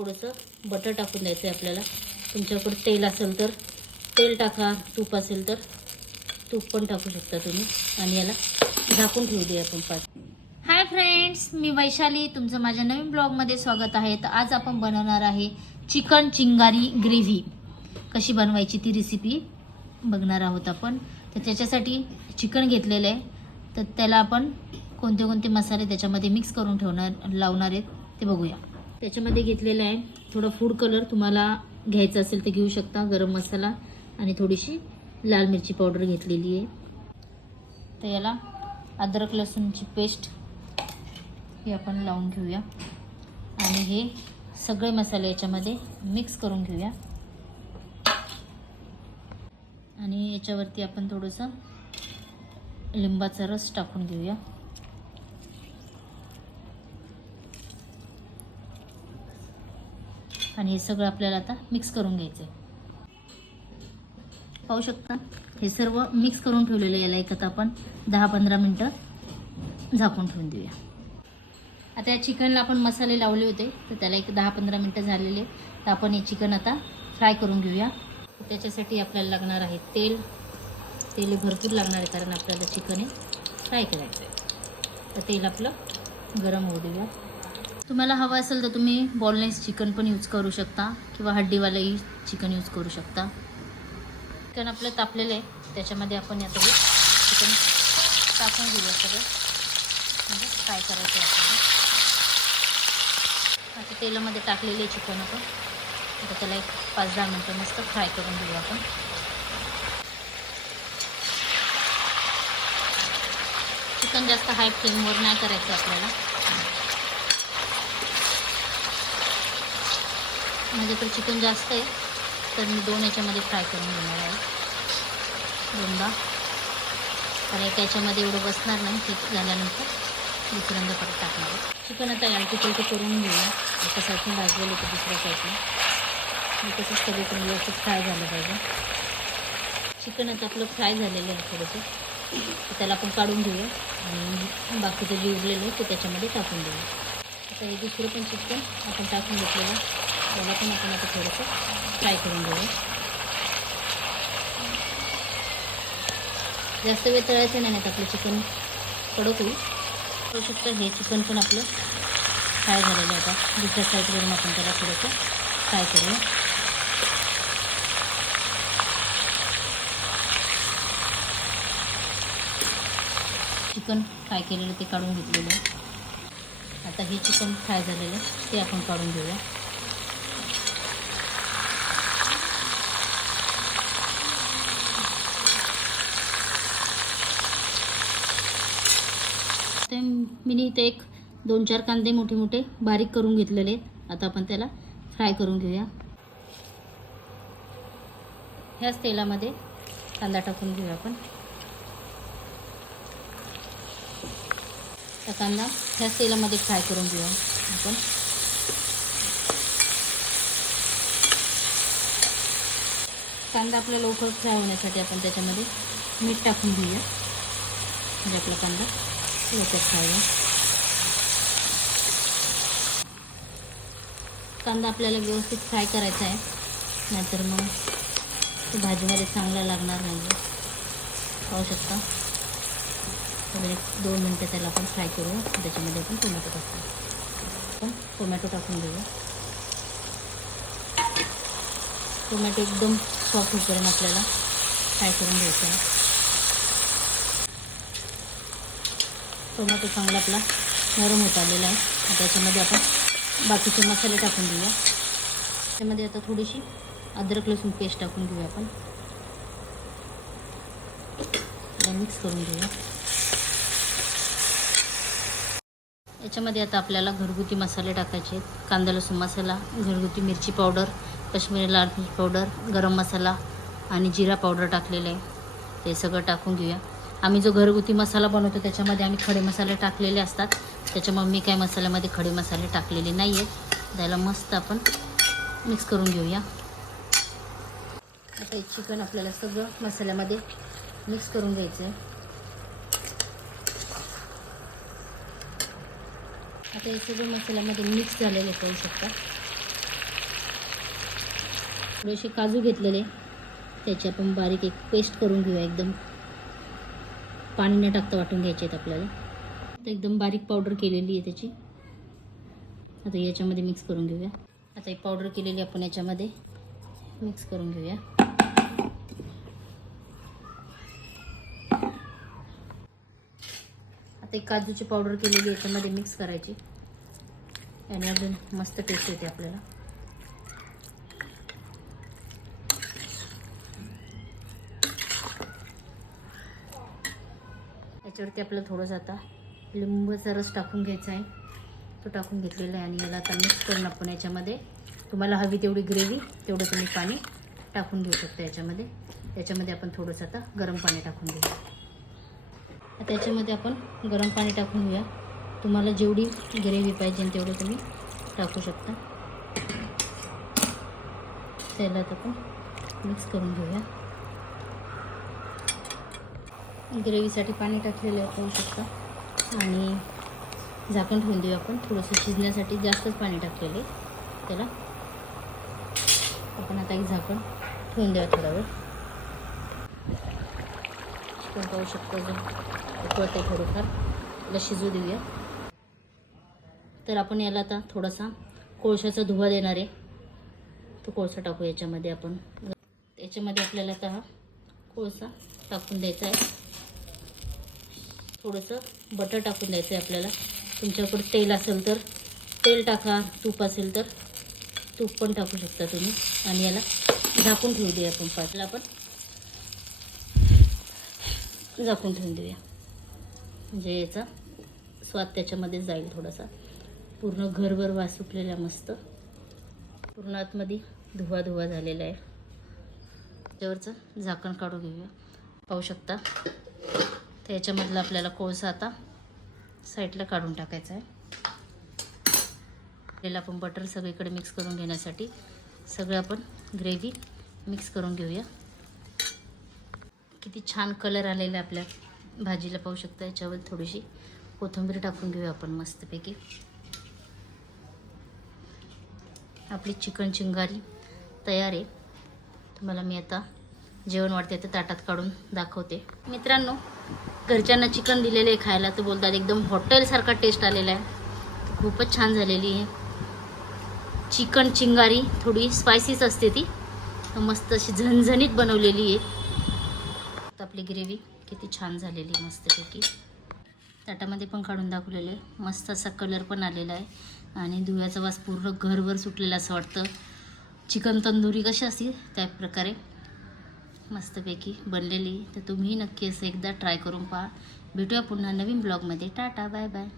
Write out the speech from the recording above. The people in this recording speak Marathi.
थोडंसं बटर टाकून द्यायचं आहे आपल्याला. तुमच्याकडे तेल असेल तर तेल टाका तूप असेल तर तूप पण टाकू शकता तुम्ही. आणि याला झाकून ठेवू दे आपण पाच हाय फ्रेंड्स मी वैशाली. तुमचं माझ्या नवीन ब्लॉगमध्ये स्वागत आहे. तर आज आपण बनवणार आहे चिकन चिंगारी ग्रेव्ही. कशी बनवायची ती रेसिपी बघणार आहोत आपण. तर त्याच्यासाठी चिकन घेतलेलं आहे. तर त्याला आपण कोणते कोणते मसाले त्याच्यामध्ये मिक्स करून ठेवणार लावणार आहेत ते बघूया. त्याच्यामध्ये घेतलेलं आहे. थोडा फूड कलर तुम्हाला घ्यायचा असेल तर घेऊ शकता. गरम मसाला आणि थोडीशी लाल मिरची पावडर घेतलेली आहे. तर याला अद्रक लसूणची पेस्ट हे आपण लावून घेऊया. आणि हे सगळे मसाले याच्यामध्ये मिक्स करून घेऊया. आणि याच्यावरती आपण थोडंसं लिंबाचा रस टाकून घेऊया. आणि हे सगळं आपल्याला आता मिक्स करून घ्यायचं आहे पाहू शकता हे सर्व मिक्स करून ठेवलेलं याला एकत आपण दहा पंधरा मिनटं झाकून ठेवून देऊया. आता या चिकनला आपण मसाले लावले होते तर त्याला एक दहा पंधरा मिनटं झालेले तर आपण हे चिकन आता फ्राय करून घेऊया. त्याच्यासाठी आपल्याला लागणार आहे तेल. तेल भरपूर लागणार आहे कारण आपल्याला चिकन हे फ्राय करायचं आहे तर तेल आपलं गरम होऊ देऊया. तुम्हाला हवं असेल तर तुम्ही बॉलनेस चिकन पण यूज करू शकता किंवा हड्डीवालंही चिकन यूज करू शकता. चिकन आपलं तापलेलं आहे. त्याच्यामध्ये आपण यात चिकन टाकून घेऊया सगळं. म्हणजे फ्राय करायचं आहे आपल्याला. आता तेलामध्ये टाकलेले चिकन आपण. आता त्याला एक पाच दहा मिनटं मस्त फ्राय करून घेऊया आपण. चिकन जास्त हाय फ्लेमवर नाही करायचं आपल्याला. माझ्याकडे चिकन जास्त आहे. तर मी दोन याच्यामध्ये फ्राय करून घेणार आहे. दोनदा. कारण एका याच्यामध्ये एवढं बसणार नाही ते झाल्यानंतर दुसऱ्यांदा परत टाकणार आहे. चिकन आता यालटी पलटी करून घेऊया. एका साईडने भाजलेलं होतं दुसऱ्या साईडने आणि तसंच सगळीकडे व्यवस्थित फ्राय झालं पाहिजे. चिकन आता आपलं फ्राय झालेलं आहे थोडंसं. त्याला आपण काढून घेऊया. आणि बाकीचं जे उरलेलं आहे ते त्याच्यामध्ये टाकून देऊया. आता हे दुसरं पण चिकन आपण टाकून घेतलेलं त्याला पण आपण आता थोडंसं फ्राय करून घेऊया. जास्त वेळ तळायचं नाही आपलं चिकन कडक होईल. करू शकता. हे चिकन पण आपलं फ्राय झालेलं आहे आता. दुसऱ्या साईडवरून आपण त्याला थोडंसं फ्राय करूया. चिकन फ्राय केलेलं ते काढून घेतलेलं आता हे चिकन फ्राय झालेलं ते आपण काढून घेऊया ते मी इथे एक दोन चार कांदे मोठे मोठे बारीक करून घेतलेले आहेत. आता आपण त्याला फ्राय करून घेऊया. ह्याच तेलामध्ये कांदा टाकून घेऊया आपण. त्या कांदा ह्याच तेलामध्ये फ्राय करून घेऊया आपण. कांदा आपला लवकर फ्राय होण्यासाठी आपण त्याच्यामध्ये मीठ टाकून घेऊया. म्हणजे आपला कांदा. लवकर फ्राय कांदा आपल्याला व्यवस्थित फ्राय करायचा आहे. नाहीतर मग ते भाजीमध्ये चांगला लागणार नाही. पाहू शकता. वगैरे दोन मिनटं त्याला आपण फ्राय करू. त्याच्यामध्ये आपण टोमॅटो टाकतो आपण टोमॅटो टाकून देऊ टोमॅटो एकदम सॉफ्ट होईपर्यंत आपल्याला फ्राय करून घ्यायचं आहे. टोमॅटो चांगला आपला नरम होत आलेला आहे. आता त्याच्यामध्ये आपण बाकीचे मसाले टाकून घेऊया त्यामध्ये आता थोडीशी अद्रक लसूण पेस्ट टाकून घेऊया आपण. मिक्स करून घेऊया. याच्यामध्ये आता आपल्याला घरगुती मसाले टाकायचे आहेत. कांदा लसूण मसाला घरगुती मिरची पावडर काश्मीरी लाल मिरची पावडर गरम मसाला आणि जिरा पावडर टाकलेलं आहे. ते सगळं टाकून घेऊया. आम्ही जो घरगुती मसाला बनवतो त्याच्यामध्ये आम्ही खडे मसाले टाकलेले असतात. त्याच्यामुळे मी काय मसाल्यामध्ये खडे मसाले टाकलेले नाही आहेत त्याला मस्त आपण मिक्स करून घेऊया. आता हे चिकन आपल्याला सगळं मसाल्यामध्ये मिक्स करून घ्यायचं आहे आता हे सगळं मसाल्यामध्ये मिक्स झालेले करू शकता. थोडेसे काजू घेतलेले. त्याची आपण बारीक एक पेस्ट करून घेऊया एकदम. पाणी न टाकता वाटून घ्यायचे आहेत आपल्याला. आता एकदम बारीक पावडर केलेली आहे त्याची. आता याच्यामध्ये मिक्स करून घेऊया. आता एक पावडर केलेली आपण याच्यामध्ये मिक्स करून घेऊया. आता एक काजूची पावडर केलेली याच्यामध्ये मिक्स करायची. आणि अजून मस्त टेस्ट येते आपल्याला. याच्यावरती आपलं थोडंसं आता लिंबाचा रस टाकून घ्यायचा आहे. तो टाकून घेतलेला आहे आणि याला आता मिक्स करून आपण याच्यामध्ये तुम्हाला हवी तेवढी ग्रेव्ही तेवढं तुम्ही पाणी टाकून घेऊ शकता याच्यामध्ये. त्याच्यामध्ये आपण थोडंसं आता गरम पाणी टाकून घेऊ. आता याच्यामध्ये आपण गरम पाणी टाकून घेऊया. तुम्हाला जेवढी ग्रेव्ही पाहिजे तेवढं तुम्ही टाकू शकता. त्याला आता आपण मिक्स करून घेऊया. ग्रेव्हीसाठी पाणी टाकलेलं आहे पाहू शकता आणि झाकण ठेवून देऊया आपण. थोडंसं शिजण्यासाठी जास्तच पाणी टाकलेले त्याला आपण आता एक झाकण ठेवून द्यावं थोडा वेळ चिकन पाहू शकतो अजून. उकळत आहे थोडंफार. त्याला शिजू देऊया. तर आपण याला आता थोडासा कोळशाचा धुवा देणार आहे. तो कोळसा टाकू याच्यामध्ये आपण. याच्यामध्ये आपल्याला आता हा कोळसा टाकून द्यायचा आहे. थोडंसं बटर टाकून द्यायचं आहे आपल्याला. तुमच्याकडे तेल असेल तर तेल टाका तूप असेल तर तूप पण टाकू शकता तुम्ही. आणि याला झाकून ठेवू देऊया आपण पाटला आपण झाकून ठेवून देऊया. म्हणजे याचा स्वाद त्याच्यामध्ये जाईल थोडासा. पूर्ण घरभर वास सुटलेला मस्त. पूर्ण आतमध्ये धुवा धुवा झालेला आहे. त्यावरचं झाकण काढून घेऊया. पाहू शकता. तर याच्यामधलं आपल्याला कोळसा आता साईडला काढून टाकायचा आहे. आपल्याला आपण बटर सगळीकडे मिक्स करून घेण्यासाठी सगळं आपण ग्रेव्ही मिक्स करून घेऊया. किती छान कलर आलेला आहे आपल्या भाजीला पाहू शकता. याच्यावर थोडीशी कोथिंबीर टाकून घेऊया आपण मस्तपैकी. आपली चिकन चिंगारी तयार आहे. तुम्हाला मी आता जेवण वाढते ते ताटात काढून दाखवते. मित्रांनो घरच्यांना चिकन दिलेलं आहे खायला. तर बोलतात एकदम हॉटेलसारखा टेस्ट आलेला आहे. खूपच छान झालेली आहे. चिकन चिंगारी थोडी स्पायसीच असते ती. तर मस्त अशी झणझणीत बनवलेली आहे. आपली ग्रेव्ही किती छान झालेली आहे मस्तपैकी. ताटामध्ये पण काढून दाखवलेलं आहे. मस्त असा कलर पण आलेला आहे. आणि धुव्याचा वास पूर्ण घरभर सुटलेला असं वाटतं. चिकन तंदुरी कशी असते त्या प्रकारे मस्तपैकी बनलेली. तर तुम्ही नक्की असं एकदा ट्राय करून पहा. भेटूया पुन्हा नवीन ब्लॉगमध्ये टाटा बाय बाय